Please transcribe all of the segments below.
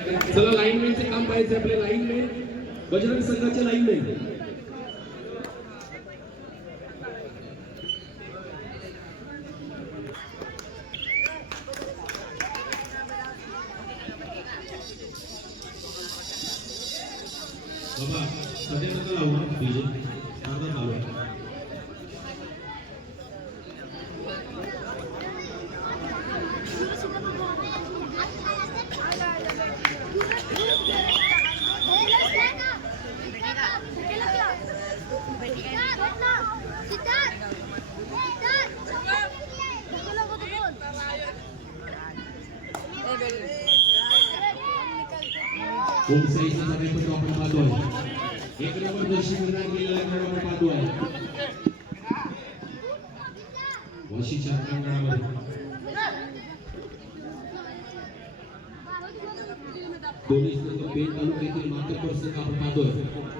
चला लाईनमॅनचे काम पाहायचे आपले लाईनमॅन बजरंग संघाचे लाईनमॅन ओम साईचा सगळ्यापैकी आपण पाहतोय एक नंबर दर्शी निर्माण केलेला खेळ आपण पाहतोय वाशीच्या प्रांगणामध्ये दोन्ही संघ पेठ तालुक्यातील मातब्बर संघ आपण पाहतोय जेव्हा संघाच्या ठिकाणी जेव्हा संघाला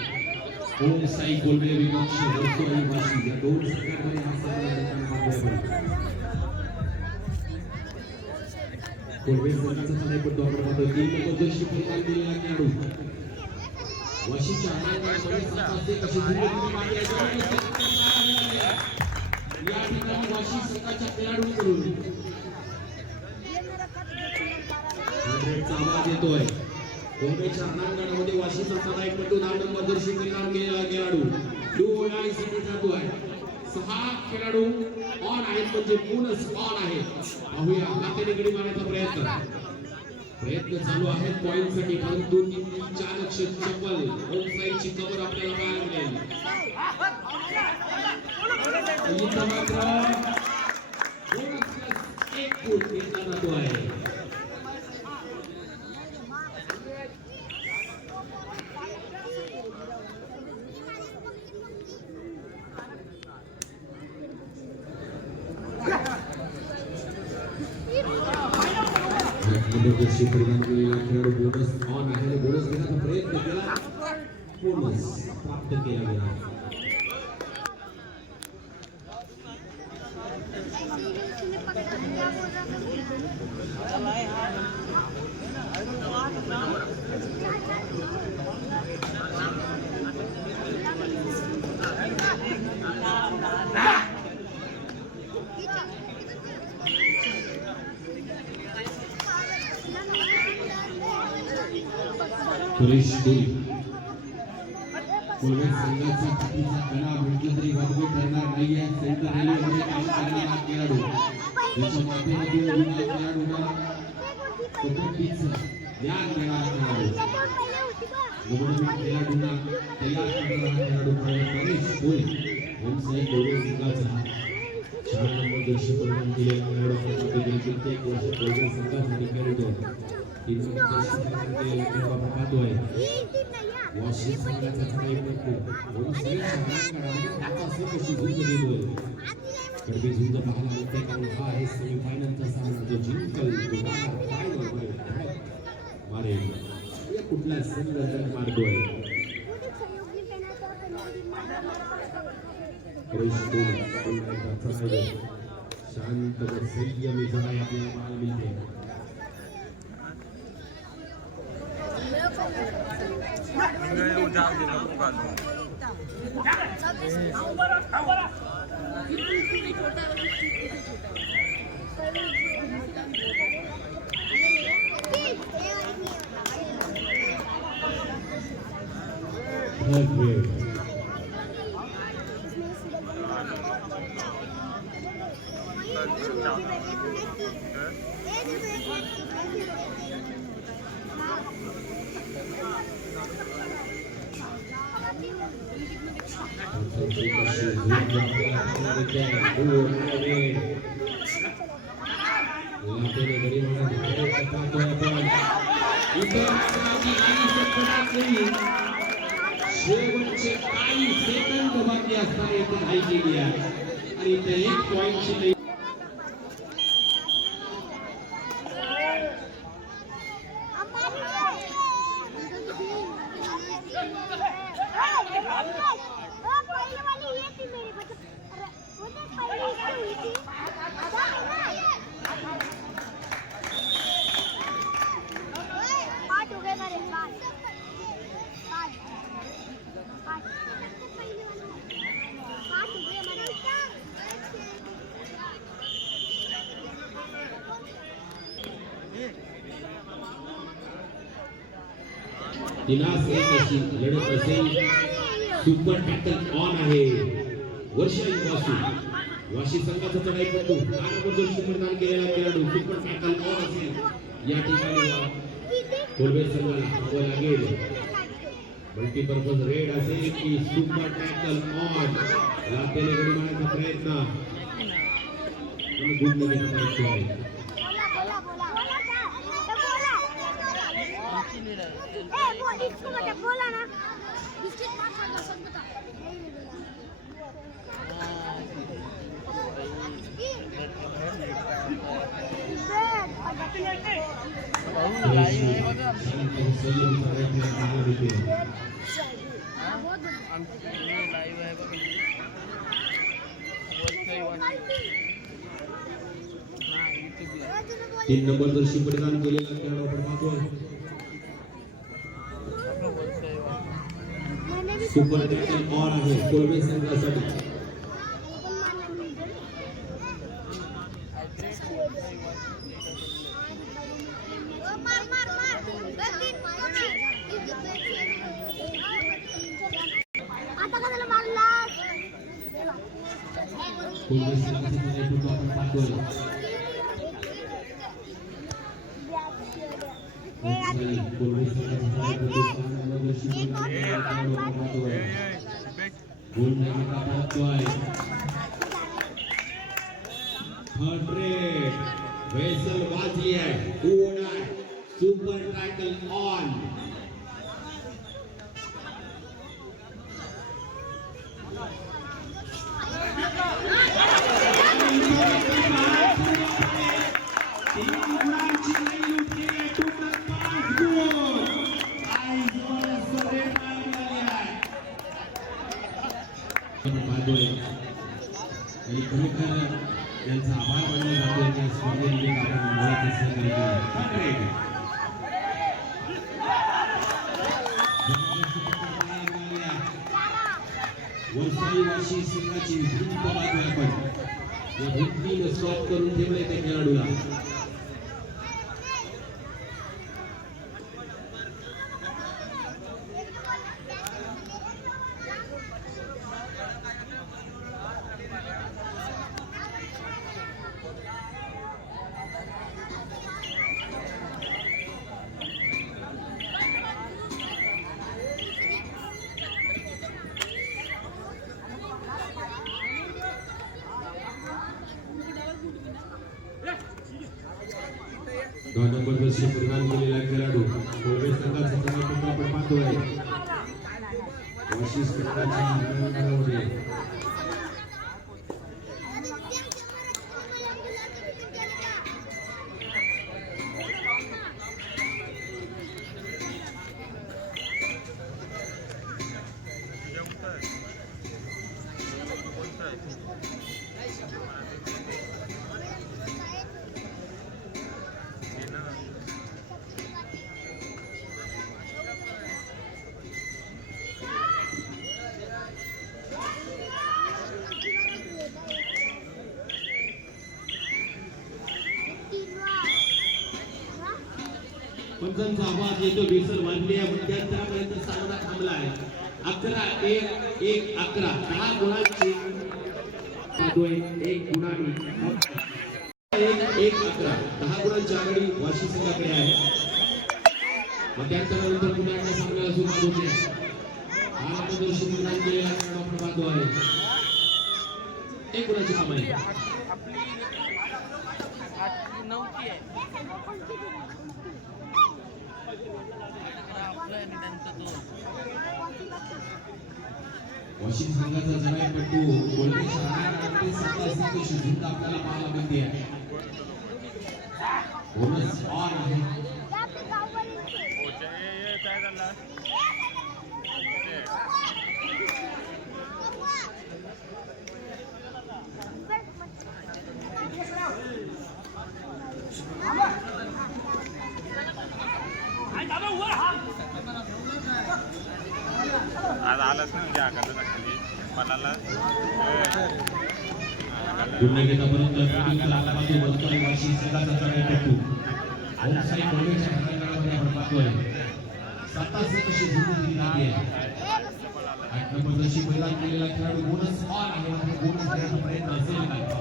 ओम साई कोलवे विपक्ष वर्सोई वाशी या दोन संघांमध्ये हा सामना रंगणार पाहतोय आपण. संघाचा सराई पण आपण पाहतोय तीन नंबर जर्सी परिधान खेळाडू वाशीच्या या ठिकाणी वाशी संघाच्या खेळाडूंकडून आवाज येतोय मुंबईच्या रणांगणामध्ये वाशी संस्थाचा एक पटू दहा नंबर दर्शी परिणाम केलेला खेळाडू जातो आहे. सहा खेळाडू ऑन आहेत म्हणजे पूर्णच ऑन आहे पाहूया हाताने गडी मारण्याचा प्रयत्न. प्रयत्न चालू आहेत पॉईंटसाठी परंतु चार लक्ष चप्पल ओमसाईची कवर आपल्याला पाहायला मिळेल. इथं मात्र एक फूट घेतला जातो आहे नंबरची परिधान केलेला खेळाडू बोनस ऑन आहे आणि बोनस घेण्याचा प्रयत्न केला बोनस प्राप्त केला गेला सुरेश डोई कोल्हे संघाचा चुकीचा कला म्हटलं तरी वाजवी ठरणार आहे. सेंटर रेल्वेमध्ये काम करणारा खेळाडू त्याच्या माध्यमातून युवा खेळाडूंना कबड्डीचं ज्ञान देणारा खेळाडू निवडणूक खेळाडूंना तयार करणारा खेळाडू गणेश कोळी ओमसाई कोल्हे संघाचा चार नंबर दर्शक परिणाम केलेला खेळाडू आपण गेली कित्येक वर्ष कोल्हे संघासाठी खेळतो तीन नंबर दर्शक परिणाम केलेला खेळाडू आपण पाहतोय वाशी संघाचा सराई करतो ओमसाईच्या रणांगणामध्ये आता असं कशी झुंज देतोय कडबी झुंज पाहायला मिळते कारण हा आहे. सेमीफायनलचा सामना जो जिंकल तो मार फायनलमध्ये मारेल या कुठला संघ एकदा चढाई. शांत संयमी चढाई आपल्याला पाहायला मिळते 来一个。सेकंद बाकी असताना केली आहे. आणि इथे एक पॉईंटची दिनास एक लढत असेल. सुपर टॅकल ऑन आहे. वर्षा वाशी वाशी संघाचा चढाई करतो. कानमधून सुपरदान केलेला खेळाडू सुपर टॅकल ऑन असेल या ठिकाणी कोलबे संघाला हवं लागेल. मल्टीपर्पज रेड असेल की सुपर टॅकल ऑन लातेने गडी मारण्याचा प्रयत्न. आणि गुड लगेच प्रयत्न आहे बोला बोला बोला बोला ए बोल इसको बता बोला ना बिस्किट मार कर सब बता तीन नंबर जर्सी परिधान केलेला खेळाडू आपण सुपर टॅकल ऑन आहे कोलबे संघासाठी मार मार मार आता का त्याला मारलास कोलबे संघाचं नेतृत्व आपण पाहतोय कोलबे संघाचं नेतृत्व सहा नंबर जर्सी परिधान केलेला खेळाडू आपण पाहतोय गोल नगीचा पाहतोय हंड्रेड वेसल वाजली आहे ओढ आहे super tackle on Varsai Vashi संघाची भिंत पाहतोय आपण या भिंतीनं स्टॉप करून ठेवले त्या खेळाडूला. दोन नंबर दर्शी परिधान केलेला खेळाडू. कोलबे संघाचा नेतृत्व आपण पाहतोय. वाशी संघाची आवाज येतो बेसल वाजली आहे मध्यंतरापर्यंत सामना थांबला आहे. अकरा एक एक अकरा. दहा गुणांची. एक गुणा एक एक अकरा. दहा गुणांची आघाडी वाशी संघाकडे आहे. मध्यंतरानंतर पुन्हा एकदा सामन्याला सुरुवात होते आनंददर्शी प्रदान केलेला खेळ पाहतो आहे. एक गुणाची कमाई. आपली नऊची आहे. वाशिम संघाचा जगापट्टू कोल्हे शहर आपली आपल्याला पाहायला मिळते. आहे. आलाच नाही म्हणजे आकाचं खाली पलाला आपण पाहतोय. दिली आठ नंबर जशी मैदान केलेला खेळाडू बोनस ऑन आहे. बोनस देण्याचा प्रयत्न असेल का?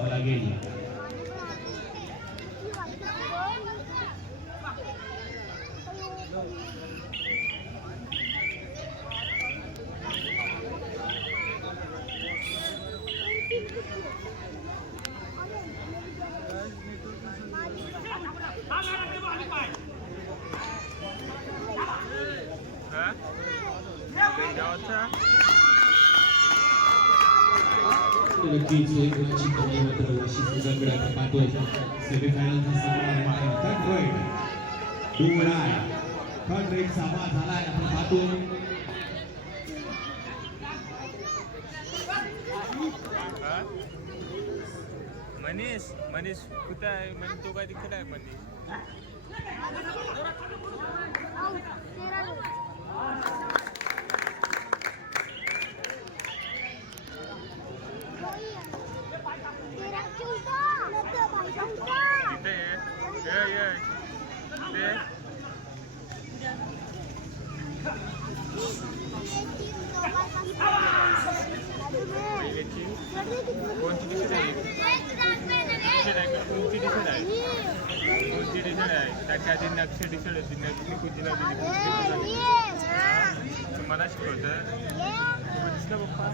पाहावं लागेल नक्कीच एक गुणाची कमी मात्र वाशिम संघाकडे आपण पाहतोय सेमीफायनलचा सामना आहे third raid do or die third raid सामना झालाय. आपण पाहतो मनीष मनीष कुठं आहे? म्हणजे तो काय तिकडे आहे मनीष? मला शिकवतं दिसलं पप्पा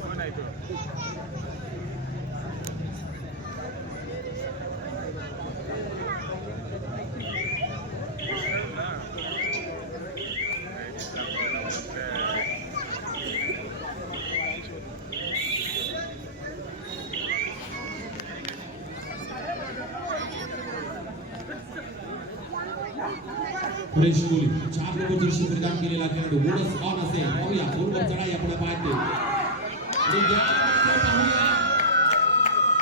कोण आहे तो सुरेश कोहली चार नंबर जर्सी परिधान केलेला खेळाडू बोनस ऑन असेल पाहूया बरोबर चढाई आपण पाहते आणि या मध्ये पाहूया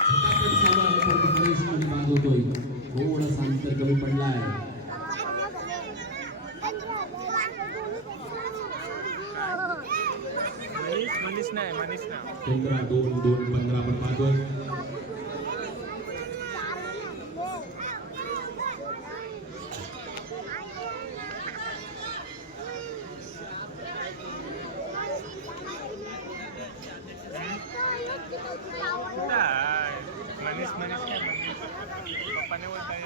झटापट चालू आहे पण सुरेश कोहली बाद होतोय थोडासा अंतर कमी पडलाय मनीष मनीष नाही मनीष ना पंधरा दोन दोन पंधरा आपण पाहतोय कुठं आहे मनीष मनीष काय मनीष पप्पाने बोलताय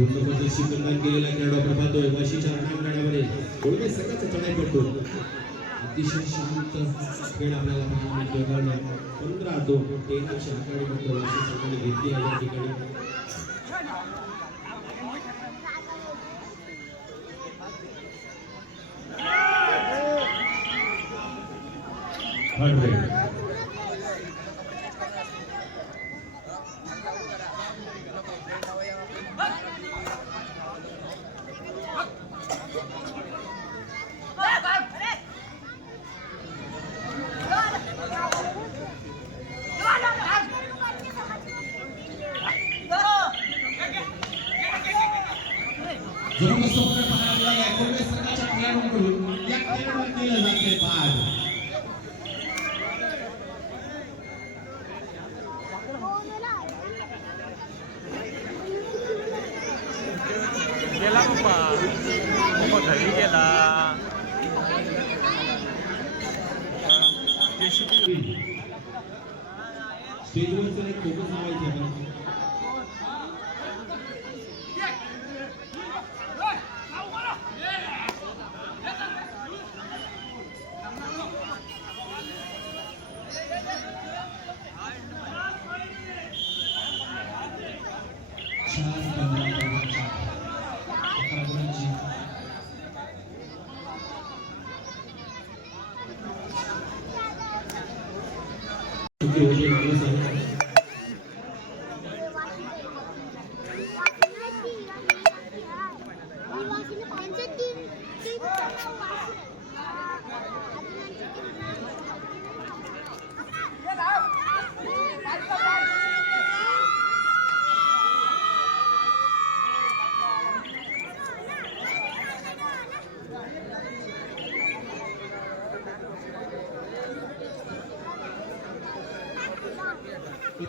दोन नंबर जर्सी केलेला खेळाडू पाहतोय वाशीच्या रणांगणामध्ये सगळ्याच चढाई पडतो अतिशय शांत खेळ आपल्याला पाहायला मिळतोय कारण पंधरा दोन तीन अशी आघाडी मात्र वाशी घेतली आहे या ठिकाणी थर्ड रेड जबरदस्त प्रकारे पाहायला मिळाला आहे. काँग्रेस संघाच्या खेळाडूंकडून या खेळाडूला केलं जातंय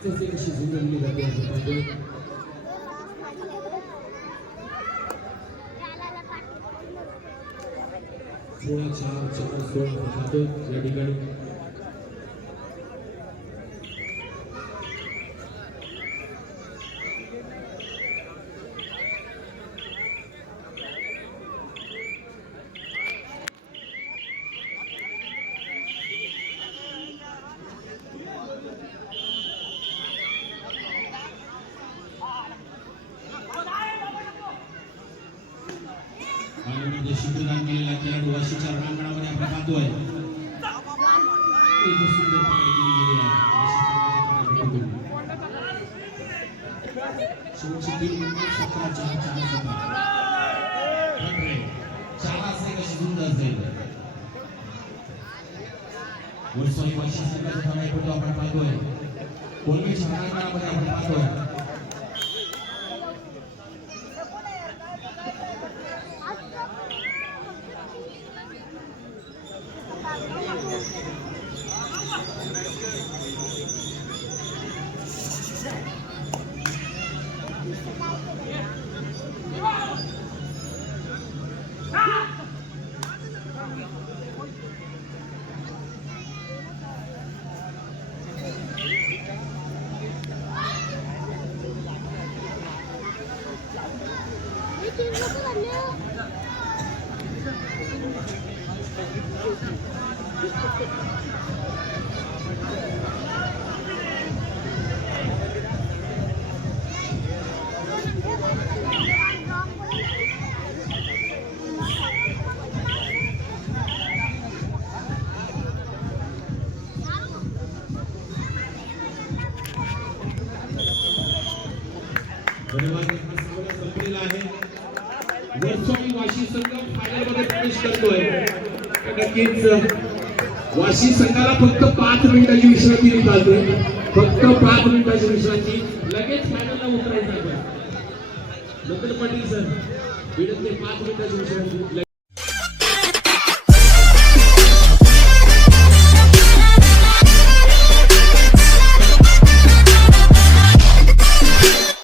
इथेच एक जाते सोळा चार चार सोळा पाहतोय या ठिकाणी बालमध्ये शिकदान केलेला खेळाडू वाशीच्या रणांगणामध्ये आपण पाहतोय इथे सुंदर पकड केली गेली आहे वाशी संघाच्या खेळाडूकडून. शेवटची तीन मिनिटे सतरा चार चार सतरा बापरे. चार असे कशी सुंदर जाईल वर्षाही वाशी संघाचा धावा येतो आपण पाहतोय कोलमेच्या रणांगणामध्ये आपण पाहतोय धन्यवाद हा सामना ধন্যবাদ। फायनलमध्ये करतोय नक्कीच वाशी संघाला फक्त पाच मिनिटाची विश्रांती चालतोय. फक्त पाच मिनिटाची विश्रांती. लगेच फायनलला उतरायचं आपण नंतर पाटील सर विनंती पाच मिनिटाची विश्रांती.